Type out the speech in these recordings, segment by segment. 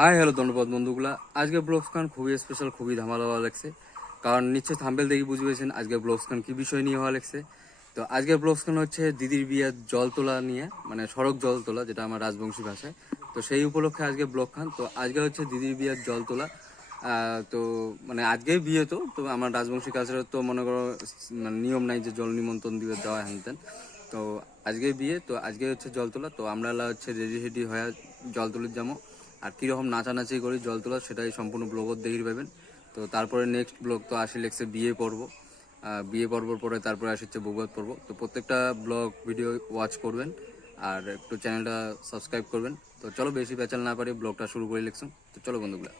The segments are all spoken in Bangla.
হাই হ্যালো ধন্যবাদ বন্ধুগুলা। আজকে ব্লগসখান খুবই স্পেশাল, খুবই ধামাল হওয়া লাগছে, কারণ নিশ্চয় থাম্বেল দেখে বুঝে পেয়েছেন আজকে ব্লগসখান কি বিষয় নিয়ে হওয়া লাগছে। তো আজকে ব্লগসখান হচ্ছে দিদির বিয়ের জল তোলা নিয়ে, মানে সড়ক জল তোলা, যেটা আমার রাজবংশী ভাষায়। তো সেই উপলক্ষে আজকে ব্লগ খান। তো আজকে হচ্ছে দিদির বিয়ের জল তোলা। তো মানে আজকে বিয়ে, তো আমার রাজবংশী কালচারের তো মনে করো মানে নিয়ম নাই যে জল নিমন্ত্রণ দিবে দেওয়া হ্যান। তো আজকে বিয়ে, তো আজকে হচ্ছে জল তোলা। তো আমরা হচ্ছে রেডি হয়ে জল তুলির যাবো। আর কীরকম নাচানাচি করি জল তোলা সেটাই সম্পূর্ণ ব্লগত দেখি পাবেন। তো তারপরে নেক্সট ব্লগ তো আসি লেগছে বিয়ে পর্ব। বিয়ে পর্বর পরে তারপরে আসছে বৌভাত পর্ব। তো প্রত্যেকটা ব্লগ ভিডিও ওয়াচ করবেন আর একটু চ্যানেলটা সাবস্ক্রাইব করবেন। তো চলো বেশি পেঁচাল না পারি, ব্লগটা শুরু করে লিখছুন। তো চলো বন্ধুগুলা।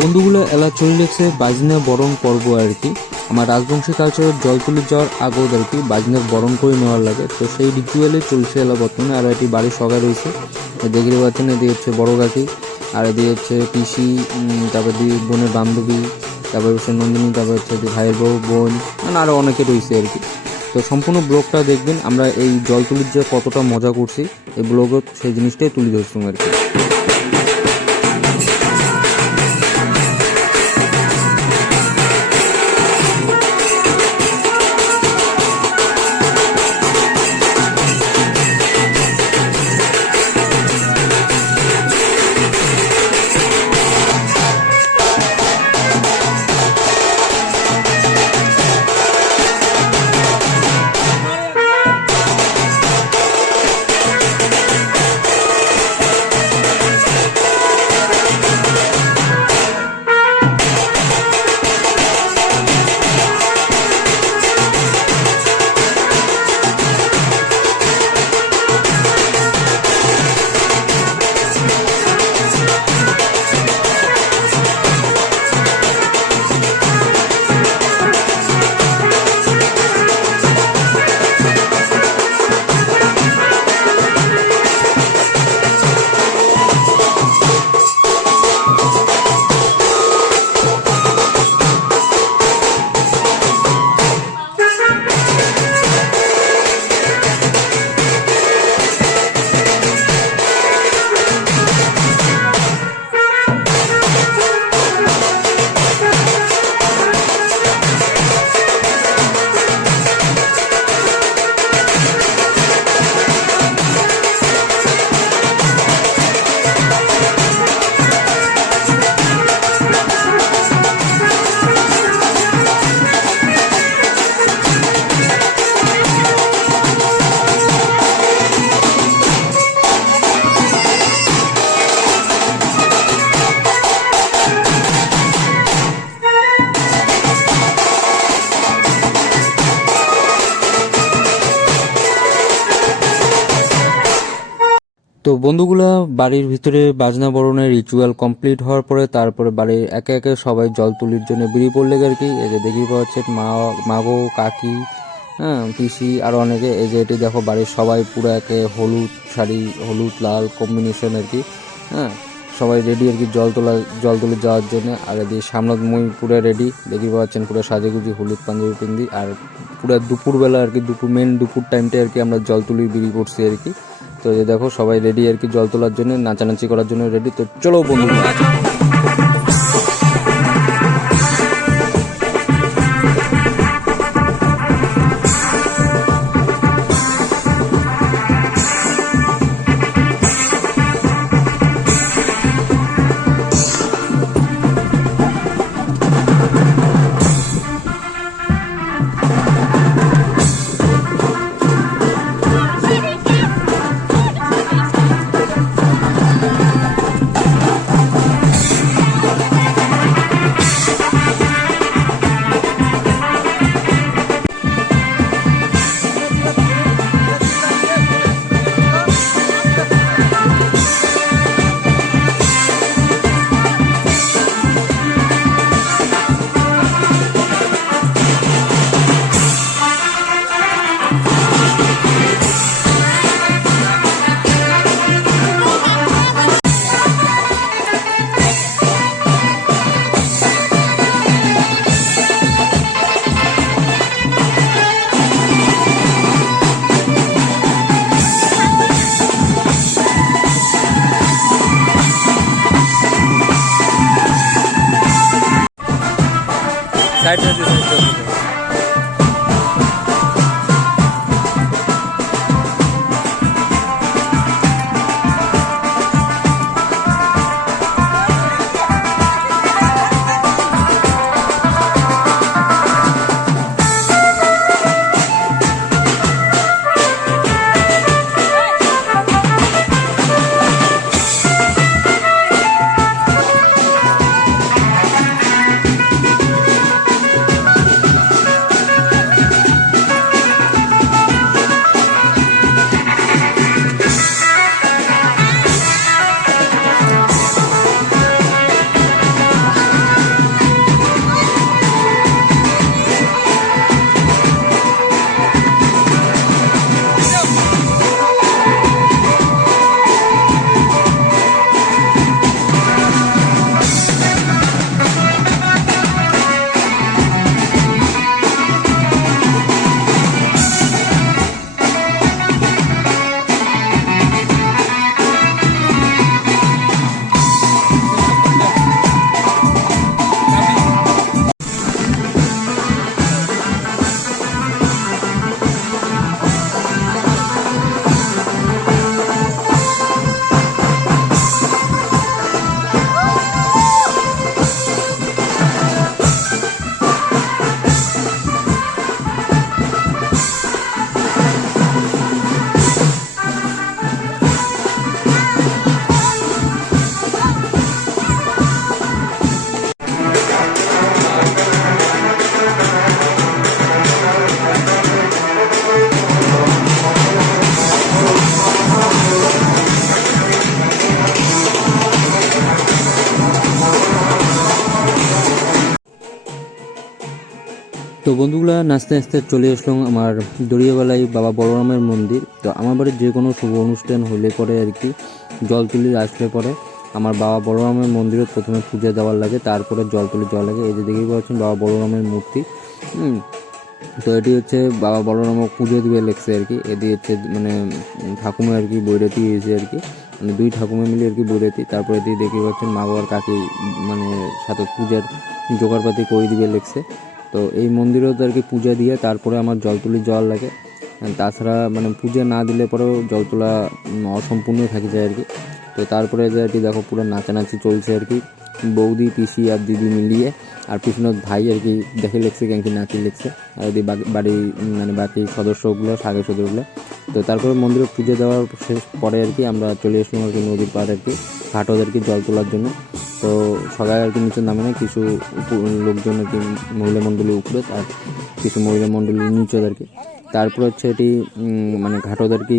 বন্ধুগুলো এলা চলে লেগছে বাজনা বরণ পর্ব আর কি। আমার রাজবংশী কালচারের জল তুলে যাওয়ার আগেও আর কি বাজনার বরণ করে নেওয়ার লাগে। তো সেই রিচুয়ালে চলছে এলা বর্তমানে। আর এটি বাড়ির সবাই রয়েছে, দেখতে পাচ্ছেন। এদিকে হচ্ছে বড় কাকি, আর এদিকে হচ্ছে পিসি, তারপর দিয়ে বোনের বান্ধবী, তারপর হচ্ছে নন্দিনী, তারপর হচ্ছে ভাইয়ের বউ, বোন, মানে আরও অনেকে রয়েছে আর কি। তো সম্পূর্ণ ব্লগটা দেখবেন, আমরা এই জল তুলির যে কতটা মজা করছি এই ব্লগত সেই জিনিসটাই তুলে ধরছি আর কি। তো বন্ধুগুলা, বাড়ির ভিতরে বাজনা বরণের রিচুয়াল কমপ্লিট হওয়ার পরে তারপরে বাড়ির একে একে সবাই জল তুলির জন্য বেরিয়ে পড়লে আর কি। এই যে দেখি পাওয়া হচ্ছে মাগো, কাকি, হ্যাঁ, পিসি, আরও অনেকে। এই যে এটি দেখো বাড়ির সবাই পুরো একে হলুদ শাড়ি, হলুদ লাল কম্বিনেশন আর কি। হ্যাঁ, সবাই রেডি আর কি জল তুলে যাওয়ার জন্য। আর এদিকে সামনত মই পুরো রেডি, দেখি পাচ্ছেন পুরো সাজেগুজি হলুদ পাঞ্জাবি পিন্দি। আর পুরো দুপুরবেলা আর কি, দুপুর টাইমটা আর কি আমরা জল তুলি বেরিয়ে পড়ছি আর কি। তো এই দেখো সবাই রেডি আর কি জল তোলার জন্য, নাচানাচি করার জন্য রেডি। তো চলো বন্ধু। সাইড হয়ে তো বন্ধুগুলা নাচতে নাচতে চলে আসলাম আমার দড়িয়াবালাই বাবা বলরামের মন্দির। তো আমার বাড়ির যে কোনো শুভ অনুষ্ঠান হলে পরে আর কি জল তুলি আসলে পরে আমার বাবা বলরামের মন্দিরে প্রথমে পূজা দেওয়ার লাগে, তারপরে জল তুলি যাওয়া লাগে। এই যে দেখেই পাচ্ছেন বাবা বলরামের মূর্তি। তো এটি হচ্ছে বাবা বলরামক পুজো দিবে লেগছে আর কি। এটি হচ্ছে মানে ঠাকুমা আর কি বৈরাতি হয়েছে আর কি, মানে দুই ঠাকুমা মিলে আর কি বৈরাতি। তারপরে এটি দেখে পাচ্ছেন মা বাবার কাকি মানে সাথে পূজার জোগাড়পাতি করে দিবে লেগছে। তো এই মন্দিরেও তো আর কি পূজা দিয়ে তারপরে আমার জল তুলি যাওয়ার লাগে। তাছাড়া মানে পূজা না দিলে পরেও জল তোলা অসম্পূর্ণ থাকে যায় আর কি। তো তারপরে যে আর কি দেখো পুরো নাচানাচি চলছে আর কি, বৌদি পিসি আর দিদি মিলিয়ে। আর পিছনে ভাই আর কি দেখে লেগছে ক্যাঙ্কি নাচি লেগছে, আর এদি বাড়ি মানে বাকি সদস্যগুলো সাগের সদস্যগুলো। তো তারপরে মন্দিরে পুজো দেওয়ার শেষ পরে আর কি আমরা চলে আসলাম আর কি নদীর পাড় আর কি ঘাটত আর কি জল তোলার জন্য। তো সবাই আর কি নিচে নামে না, কিছু লোকজন আর কি মহিলা মণ্ডলী উপরে আর কিছু মহিলা মণ্ডলী নিচে আর কি। তারপর হচ্ছে এটি মানে ঘাটত আর কি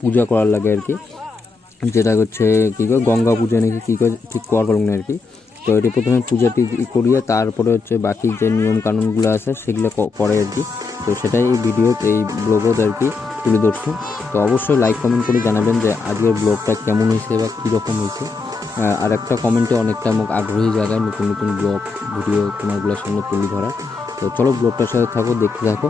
পূজা করার লাগে আর কি, যেটা হচ্ছে কী করে গঙ্গা পূজা নাকি কী করে ঠিক করার না আর কি। তো এটি প্রথমে পূজাটি করিয়ে তারপরে হচ্ছে বাকি যে নিয়ম কানুনগুলো আছে সেগুলো করে আর কি। তো সেটাই এই ভিডিও এই ব্লগত আর কি তুলে ধরছি। তো অবশ্যই লাইক কমেন্ট করে জানাবেন যে আজকের ব্লগটা কেমন হয়েছে বা কীরকম হয়েছে। আর একটা কমেন্টে অনেকটা আমাকে আগ্রহী জায়গায় নতুন নতুন ব্লগ ভিডিও তোমারগুলোর সামনে তুলে ধরা। তো চলো ব্লগটার সাথে থাকো, দেখতে থাকো।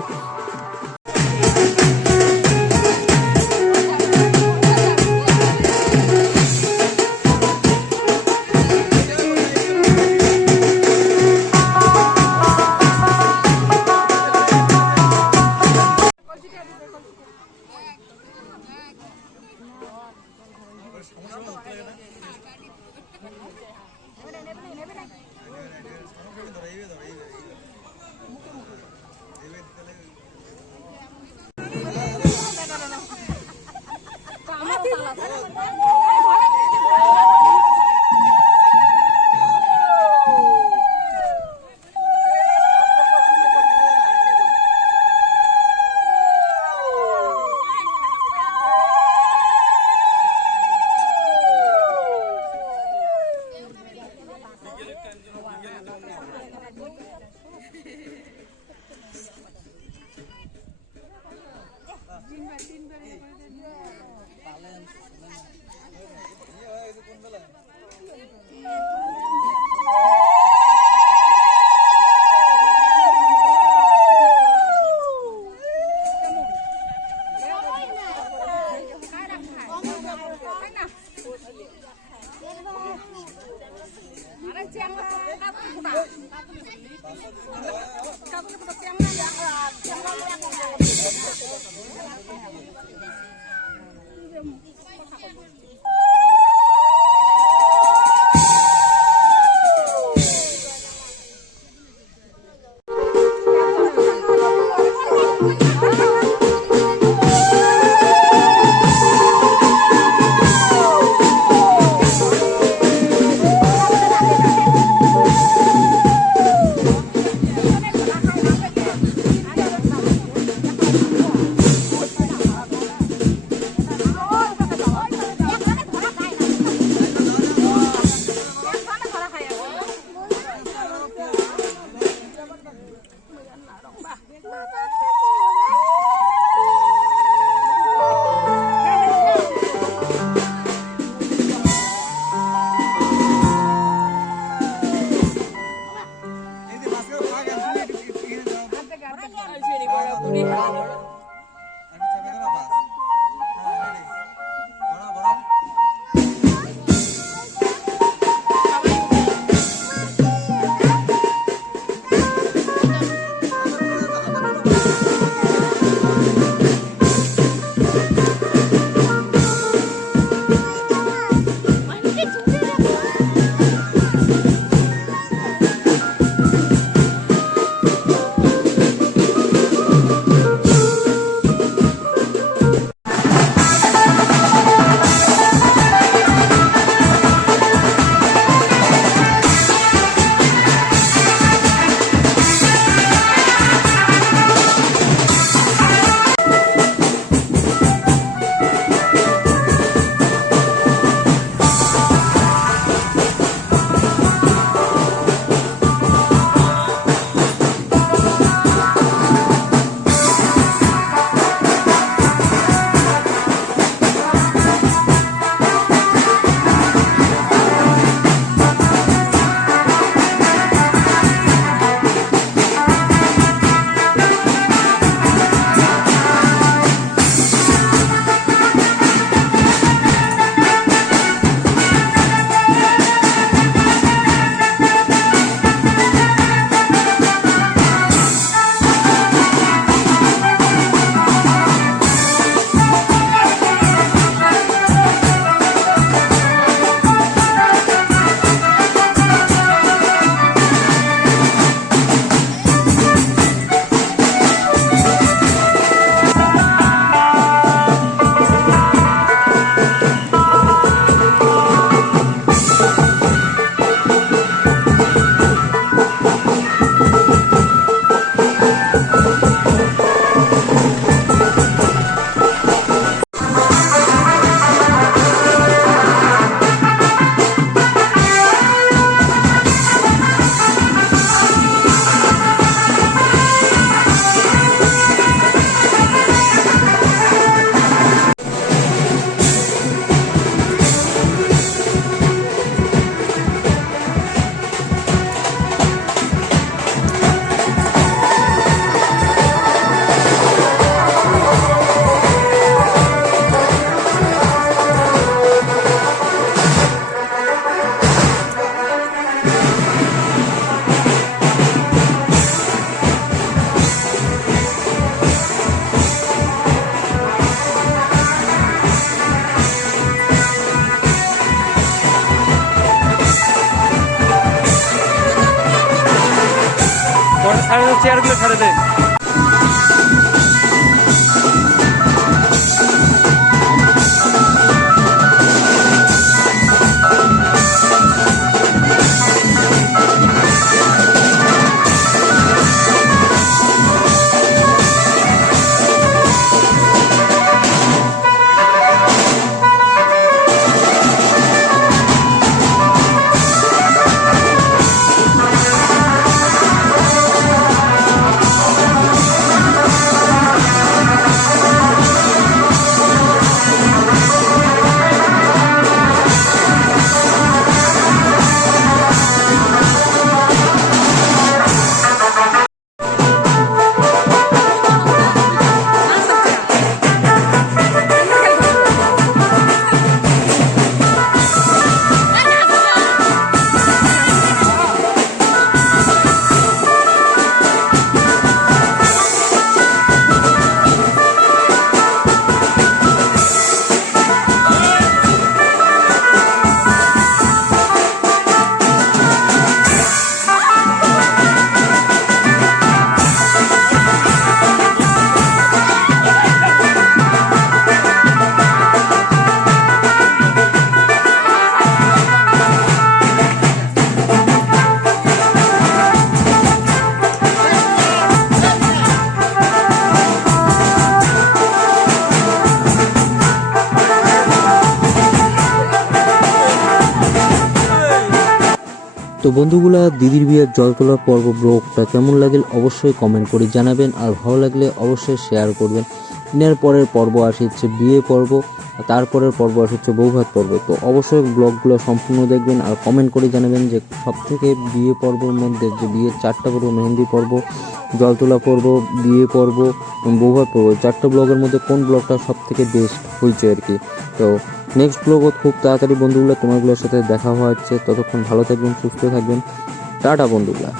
চেয়ারগুলো ছাড়ে দেন। তো বন্ধুগুলা, দিদির বিয়ের জল তোলার পর্ব ব্লগটা কেমন লাগলে অবশ্যই কমেন্ট করে জানাবেন, আর ভালো লাগলে অবশ্যই শেয়ার করবেন। এর পরের পর্ব আসে হচ্ছে বিয়ে পর্ব, তারপরের পর্ব আসে হচ্ছে বৌভাত পর্ব। তো অবশ্যই ব্লগগুলো সম্পূর্ণ দেখবেন আর কমেন্ট করে জানাবেন যে সবথেকে বিয়ে পর্বের মধ্যে, যে বিয়ের 4টা পর্ব, মেহেন্দি পর্ব, জল তোলা পর্ব, বিয়ে পর্ব, বৌভাত পর্ব, 4টা ব্লগের মধ্যে কোন ব্লগটা সবথেকে বেস্ট হয়েছে আর কি। তো নেক্সট ব্লগও খুব তাড়াতাড়ি বন্ধুগুলো তোমাগুলোর সাথে দেখা হওয়া হচ্ছে। ততক্ষণ ভালো থাকবেন, সুস্থ থাকবেন, টাটা বন্ধুগুলা।